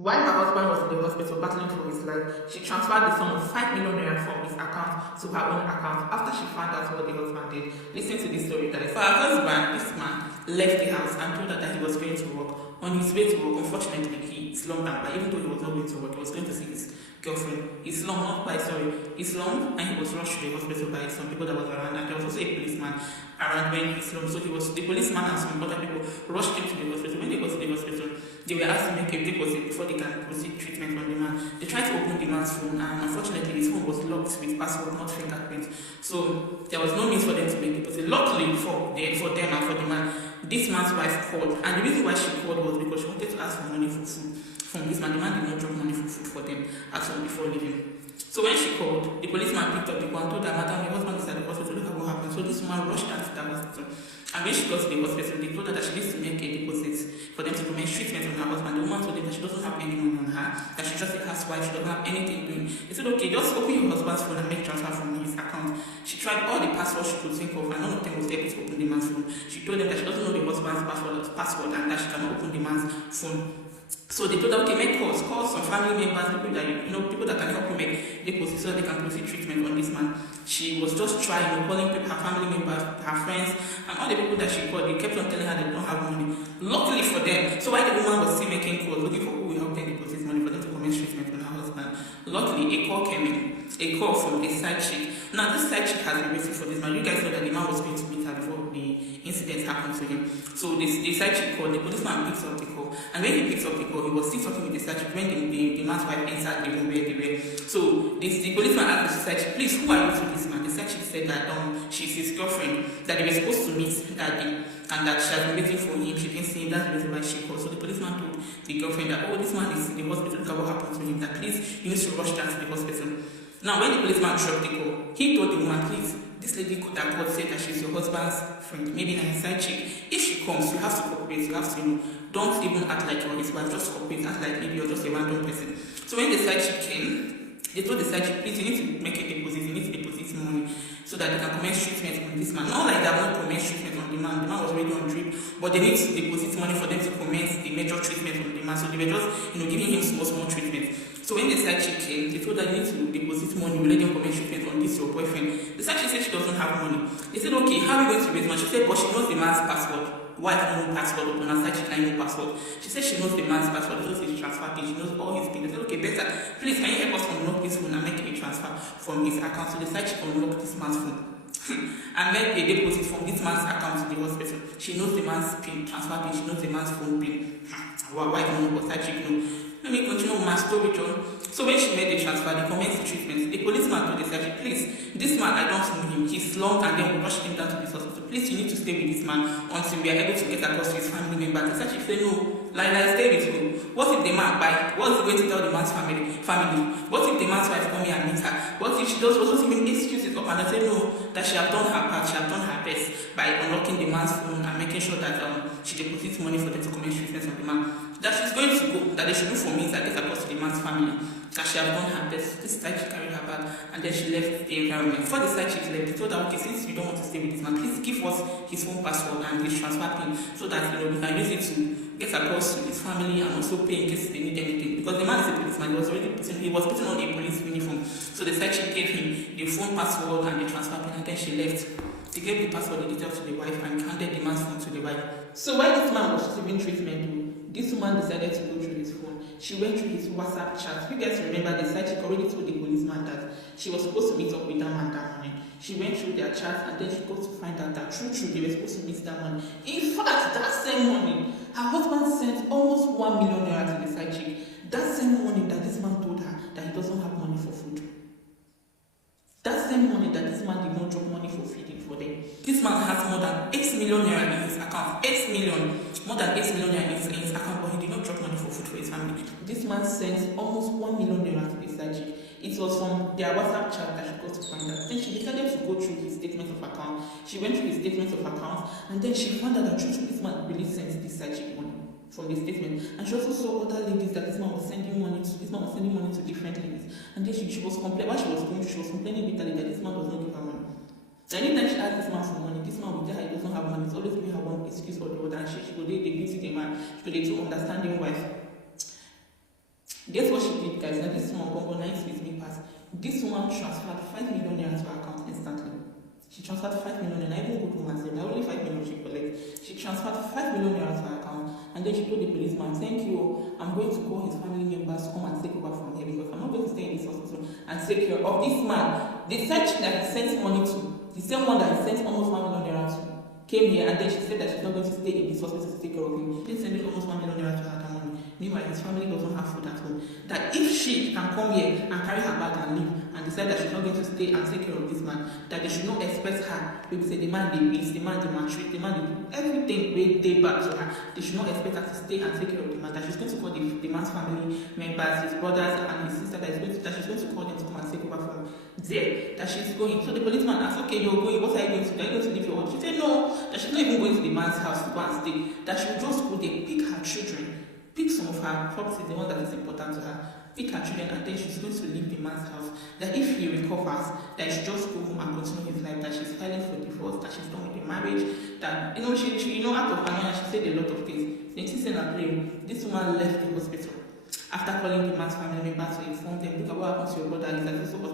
While her husband was in the hospital battling for his life, she transferred the sum of 5 million naira from his account to her own account after she found out what the husband did. Listen to this story, guys. For her husband, this man left the house and told her that he was going to work. On his way to work, unfortunately, he slumped down. But even though he was not going to work, he was going to see his girlfriend. He slumped, he slumped and he was rushed to the hospital by some people that was around. And there was also a policeman around when he slumped. So the policeman and some other people rushed him to the hospital. When they got to the hospital, they were asked to make a deposit before they can proceed treatment on the man. They tried to open the man's phone, and unfortunately his phone was locked with password, not fingerprint. So there was no means for them to make deposit. Luckily for them and for the man, this man's wife called, and the reason why she called was because she wanted to ask for money for food from this man. The man did not drop money for food for them at all before leaving. So when she called, the policeman picked up the call and told her, "Madam, your husband is at the hospital, look at what happened." So this woman rushed down to the hospital. And when she got to the hospital, they told her that she needs to make a deposit for them to commence treatment on her husband. The woman told them that she doesn't have any money on her, that she's just a housewife, she doesn't have anything doing. They said, "Okay, just open your husband's phone and make transfer from his account." She tried all the passwords she could think of, and none of them was able to open the man's phone. She told them that she doesn't know the husband's password and that she cannot open the man's phone. So they told her, "Okay, make calls, call some family members, people that people that can help you make deposits so they can proceed treatment on this man." She was just trying, calling people, her family members, her friends, and all the people that she called. They kept on telling her they don't have money. Luckily for them, so while the woman was still making calls, looking for who will help them deposit money for them to commence treatment on her husband, luckily a call came in, a call from a side chick. Now this side chick has been waiting for this man. You guys know that the man was going to meet her before the incident happened to him. So the side chick called, the policeman picks up the call, and when he picks up the call, he was still talking with the side chick when the man's wife entered the room where they were. So the policeman asked the side chick, "Please, who are you to this man?" The side chick said that she's his girlfriend, that they were supposed to meet that day, and that she has been waiting for him. She didn't see him. That's the reason why she called. So the policeman told the girlfriend that, "Oh, this man is in the hospital. Look at what happened to him. That please, you need to rush down to the hospital." Now, when the policeman dropped the call, he told the woman, "Please, this lady that called said that she's your husband's friend, maybe not a side chick. If she comes, you have to cooperate. You have to, don't even act like you're his wife. Just cooperate. Act like maybe you're just a random person." So when the side chick came, they told the side chick, "Please, you need to make a deposit. You need to deposit money so that they can commence treatment on this man." Not like they won't commence treatment on the man. The man was already on drip, but they need to deposit money for them to commence the major treatment on the man. So they were just, giving him small treatment. So when the side chick came, they told her, "You need to deposit money. You let them commence treatment on this your boyfriend." The side chick said she doesn't have money. They said, "Okay, how are we going to raise money?" She said, "But she knows the man's password." Wife no password on her side chick, no password. She said she knows the man's password, she knows his transfer page, she knows all his things. They said, "Okay, better. Please, can you help us unlock this phone and make a transfer from his account?" So the side chick unlocked this man's phone and made a deposit from this man's account to the hospital. She knows the man's pin, transfer pin, she knows the man's phone pin. Wife no, but side chick no. Let me continue my story, John. So when she made the transfer, they commenced the treatment. The policeman told the side chick, "Please, this man, I don't know him. He's slumped and then we rushed him down to this hospital. Please, you need to stay with this man until we are able to get across to his family members." The side chick said, "No, Lila, stay with you. What if the man buy? What is he going to tell the man's family? What if the man's wife come here and meet her? What if she was just even excuses up?" And I said, "No, that she have done her part, she have done her best by unlocking the man's phone and making sure that she deposits money for them to commence treatment on the man. That she's going to go, that they should do for me is that get across to the man's family. That she have done her best." This side chick carried her bag and then she left the environment. Before the side chick left, they told her, "Okay, since you don't want to stay with this man, please give us his phone password and his transfer pin so that we can use it to get across to his family and also pay in case they need anything." Because the man is a policeman, he was putting on a police uniform. So the side chick gave him the phone password and the transfer pin and then she left. They gave the password, the details to the wife and handed the man's phone to the wife. So while this man was receiving treatment, this woman decided to go through his phone. She went through his WhatsApp chat. You guys remember the side chick already told the policeman that she was supposed to meet up with that man that morning. She went through their chat and then she got to find out that true they were supposed to meet that morning. In fact, that same morning, her husband sent almost 1 million naira to the side chick. That same morning that this man told her that he doesn't have money for food. That same morning that this man did not drop money for feeding for them. This man has more than 8 million naira in his account. 8 million. More than 8 million naira in his account, but he did not drop money for food for his family. This man sent almost 1 million naira to the side chick. It was from their WhatsApp chat that she got to find out. Then she decided to go through his statement of account. She went through his statement of account and then she found out that this man really sent this side chick money from the statement. And she also saw other ladies that this man was sending money to. This man was sending money to different ladies. And then she was complaining, while she was going through, she was complaining bitterly that this man does not give her money. Anytime she asked this man for money, this man would tell her he doesn't have money. It's always giving her one excuse or the other. And she could they busy the man. She could they do understanding wife. Guess what she did, guys? Now this woman, Bongo, nice with me pass. This woman transferred 5 million naira to her account instantly. She transferred 5 million naira. I even good woman said, only 5 million she collect. She transferred 5 million naira to her account, and then she told the policeman, "Thank you. I'm going to call his family members to come and take over from here because I'm not going to stay in this hospital and take care of this man." The search that he sent money to, the same one that he sent almost 1 million naira to, came here, and then she said that she's not going to stay in this hospital to take care of him. She's sending almost 1 million naira to her account. Meanwhile, his family doesn't have food at home. That if she can come here and carry her bag and leave and decide that she's not going to stay and take care of this man, that they should not expect her. Maybe say the man they beat, the man they maltreat, the man they do everything they back to her. They should not expect her to stay and take care of the man. That she's going to call the man's family members, his brothers and his sister. That she's going to call them to come and take over from there. That she's going. So the policeman asked, "Okay, you're going. What are you going to do? Are you going to leave your home?" She said no. That she's not even going to the man's house to go and stay. That she will just go there, pick her children, pick some of her property, the one that is important to her, pick her children, and then she's going to leave the man's house. That if he recovers, that she just go home and continue his life. That she's filing for divorce, that she's done with the marriage, that she out of annoyance, she said a lot of things. Then she said that this woman left the hospital after calling the man's family members to inform them, "Look at what happened to your brother. He's at this hospital."